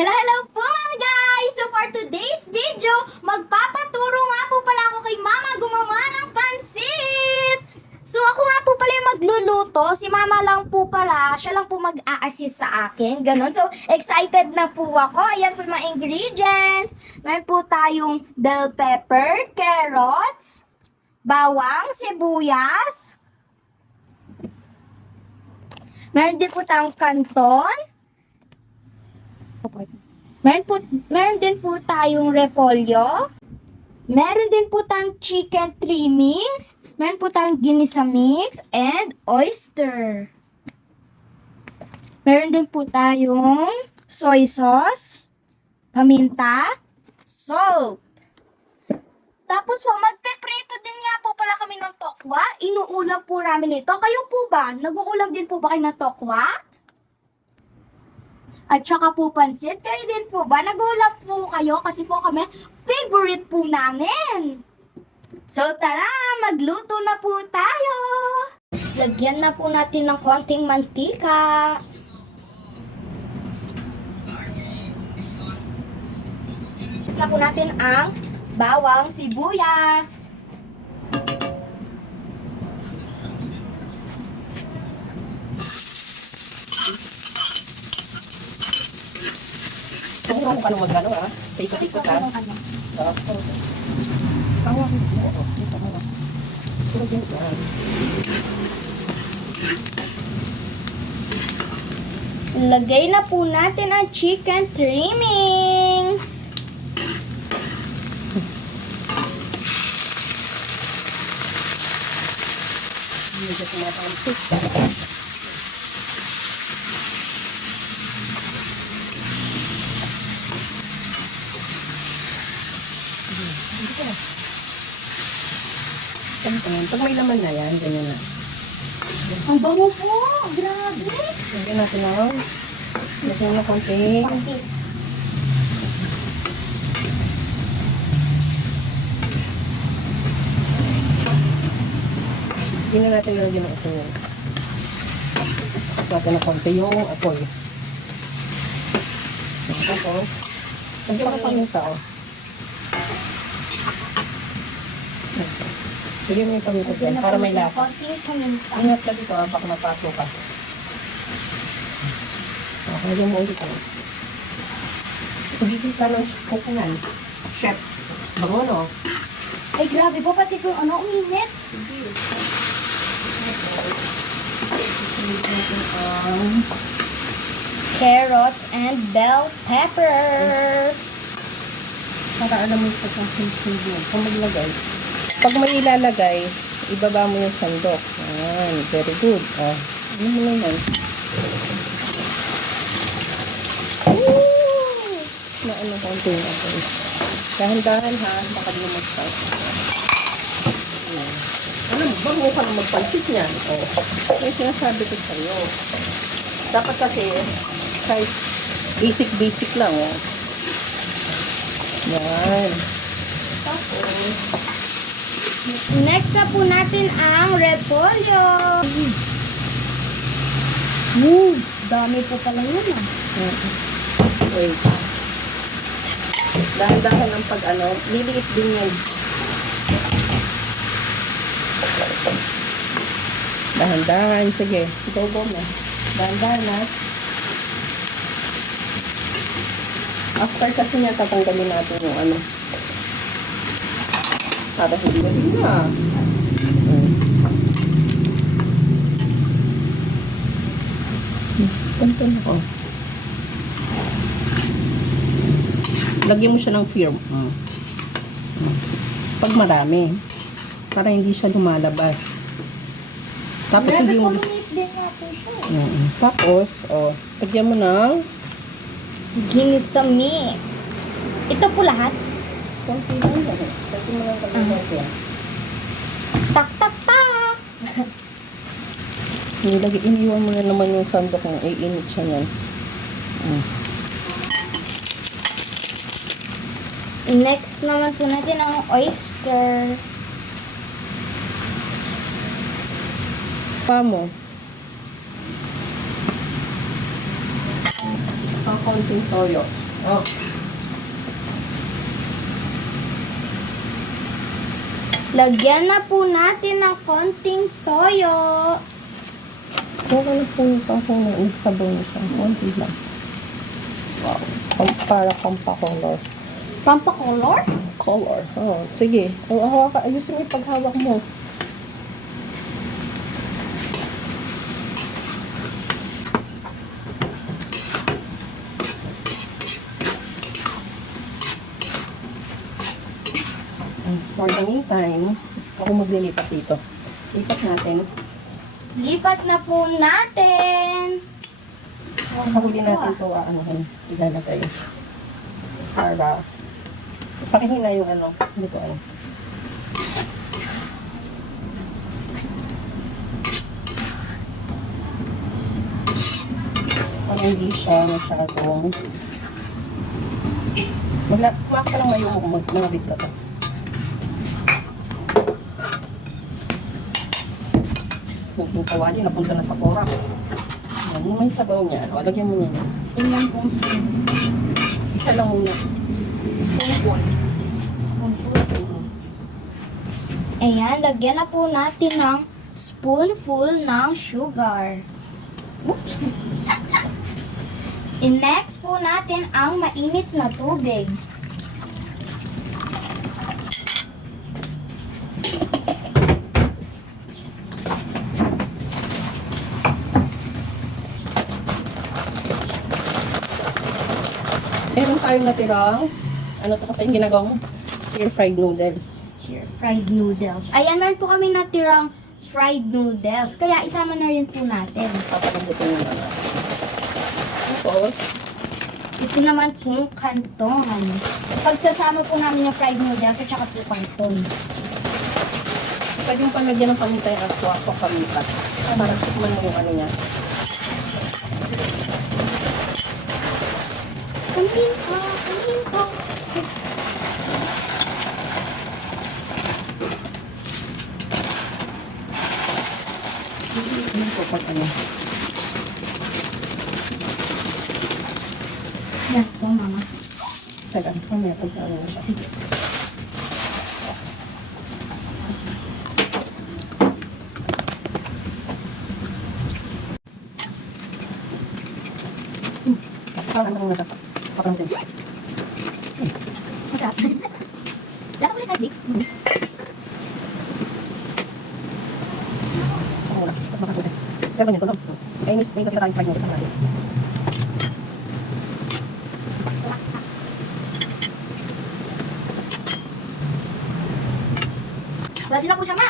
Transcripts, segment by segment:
Hello po mga guys! So for today's video, magpapaturo nga po pala ako kay Mama gumawa ng pansit! So ako nga po pala yung magluluto, si Mama lang po pala, siya lang po mag-a-assist sa akin, ganun. So excited na po ako, ayan po yung mga ingredients. Meron po tayong bell pepper, carrots, bawang, sibuyas. Meron din po tayong kanton. Meron din po tayong repolyo. Meron din po tayong chicken trimmings. Meron po tayong ginisa mix and oyster. Meron din po tayong soy sauce, paminta, salt. Tapos po, magpeprito din nga po pala kami ng tokwa. Inuulam po namin ito. Kayo po ba? Nag-uulam din po ba kayo ng tokwa? At saka po pansit, kayo din po ba? Nag-uulam po kayo kasi po kami, favorite po namin. So tara, magluto na po tayo. Lagyan na po natin ng konting mantika. Tapos na po natin ang bawang, sibuyas. Kung ano magano ha? Sa ikot-ikot ha? Lagay na po natin ang chicken trimmings. Medyo tumatangkot. Pag may laman na yan, ganyan na. Ang bango po! Grabe! Lagyan natin ng lagyan na konting Pantis. hindi na natin lagyan ng asin. Natin na konti yung apoy. Tapos, lagyan mo pang yung tao. Lagyan mo yung paminta dyan para may lasa. Konting paminta. Ingat ka dito baka mapasok ka. Lagyan mo ulit ka. Hindi ka ng kukunan. Chef. Bango no? Ay grabe po, pati kung ano, uminit. Carrots and bell pepper. Para alam mo yung pagkasinsin mo. Kung maglagay. Pag may ilalagay, ibaba mo yung sandok. Ayan, very good. Oh, ano mo na yan? Na ano konti yung apoy. Dahan-dahan ha, baka di mo mag-start. Ano, bago ka na magpansit niyan. Oh, yung sinasabi ko sa'yo. Dapat kasi, kahit basic lang. Oh. Yan. Tapos, Next na po natin ang repolyo. Dami po pala yun ah. wait. Dahan-dahan ang pag ano, liliit din yan. Dahan-dahan, sige. Go na. Dahan-dahan na. After kasi niya, tatanggalin natin yung ano. Para hindi na. Ganito na ko. Lagyan mo siya ng firm. Pag marami. Para hindi siya lumalabas. Tapos Grabe hindi po, mo... lumiit din nga po siya. Tapos, oh, lagyan mo ng... Ginisa mix. Ito po lahat. Konti lang yan. Lagyan mo lang kami yan. Tak, tak, tak. Iniwan mo na naman yung sandok ng iinit siya yan. Next naman po natin ang oyster. Pa mo. Ang konting toyo. Oh. Lagyan na po natin ng konting toyo. Huwag ka na po kung nagsabon mo siya. Konti lang. Wow. Para pampakolor. Pampakolor? Color. Oh, sige. O, ayusin mo yung paghawak mo. For the meantime, ako maglilipat dito. Lipat natin. Lipat na po natin. Sa huli natin ito, ilalagay. Para pakihina yung dito ay. Para hindi siya masyadong kumaka ka lang mangabit ka to. Yung kawali, napunta na sa pora. Yan, may sabaw niya. Lagyan mo niya. Ilan pong spoon? Isa lang muna. Spoonful. Spoonful. Ayan, lagyan na po natin ng spoonful ng sugar. Oops. I-next po natin ang mainit na tubig. Meron tayong natirang, to kasi yung ginagawa mo? Stir-fried noodles. Fried noodles. Ayan, meron po kami natirang fried noodles. Kaya isama na rin po natin. Papalambutin mo na. Tapos, Ito naman pong kanton. Pagsasama po namin yung fried noodles at saka po kanton. pwede yung palagyan ng paminta yung aqua o paminta. Para tikman mo yung niya. Paminta, paminta. Hindi ko pag Yes po, mama. Taga, mamaya pag siya. Sige. Parang ano na parang din. Masarap. Lasa ko na side mix. Sa muna. Makasulit. Pero ganyan to lang. Ay, may kapila tayong fried noodles ang natin. Pwede na po siya, ma.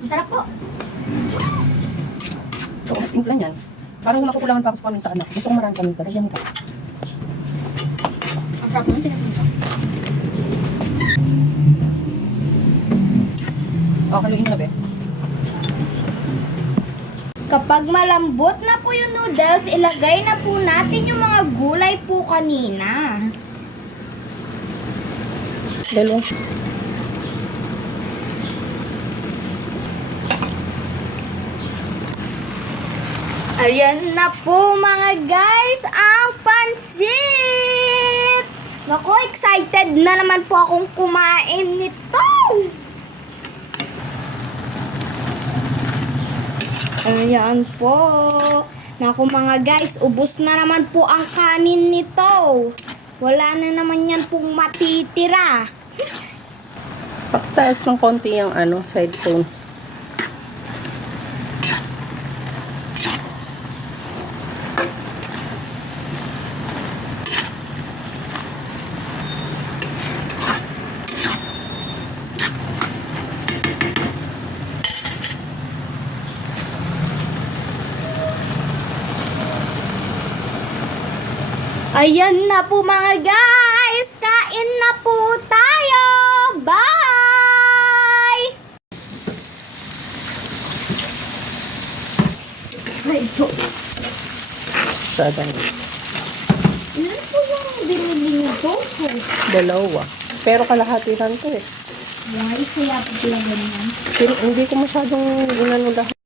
Masarap po. So, mas timpla niyan. Parang nakukulangan pa ako sa paminta, anak. Gusto ko maraming paminta. Lagyan mo pa. Ang sarap naman, tingnan po. Haluin mo na, be. Kapag malambot na po yung noodles, ilagay na po natin yung mga gulay po kanina. Dalawang. Ayan na po mga guys, ang pansit! Nako, excited na naman po akong kumain nito! Ayan po. Naku mga guys, ubos na naman po ang kanin nito. Wala na naman yan pong matitira. Pakitaas ng konti yung side tone. Ayan na po mga guys! Kain na po tayo! Bye! Ay po. Sada. Ilan po yung binili niyo po? Dalawa. Pero kalahati lang to eh. Why? Kaya po sila ganyan. Pero hindi ko masyadong ginano lahat.